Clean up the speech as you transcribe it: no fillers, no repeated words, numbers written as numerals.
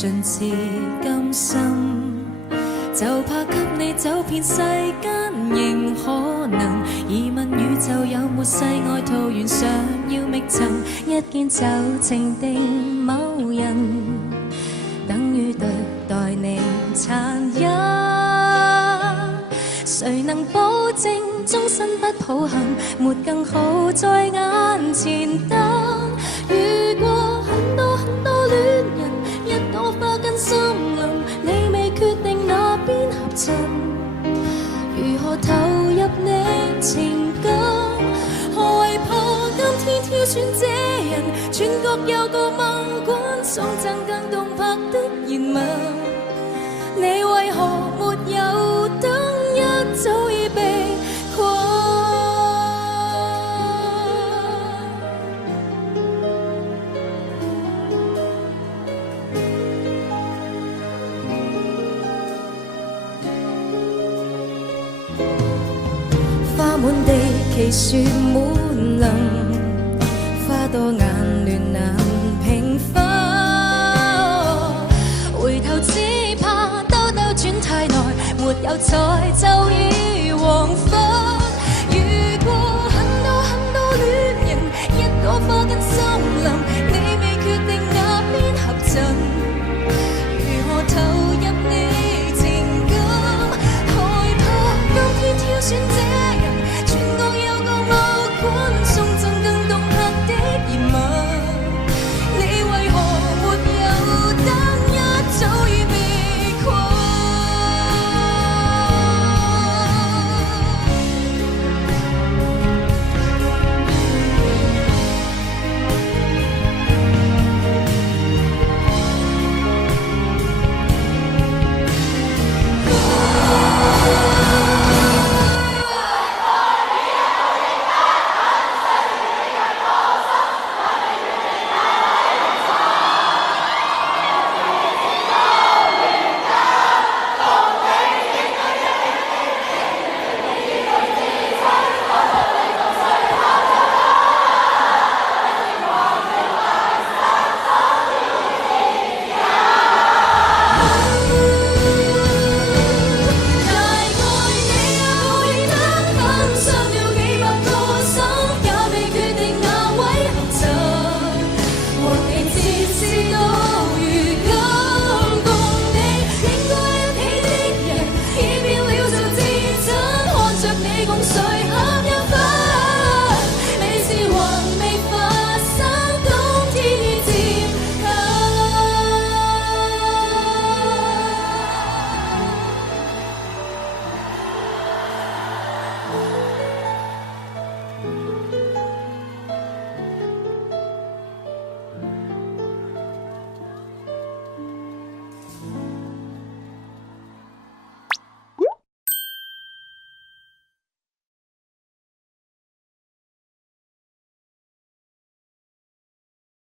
盡是甘心，就怕給你走遍世間仍可能。疑問宇宙有沒世外桃源，想要覓尋，一見就情定某人，等於對待你殘忍。誰能保證終身不抱憾，沒更好在眼前等。遇過很多很多戀人，一朵花跟森林，你未決定哪邊合襯，如何投入你情感？何為破今天挑選這人，全局有個猛滾，送贈更動魄的言文。你為何沒有等，一早已被困？花滿地，奇樹滿林，花多眼亂難平分。回頭只怕兜兜轉太耐，沒有彩就要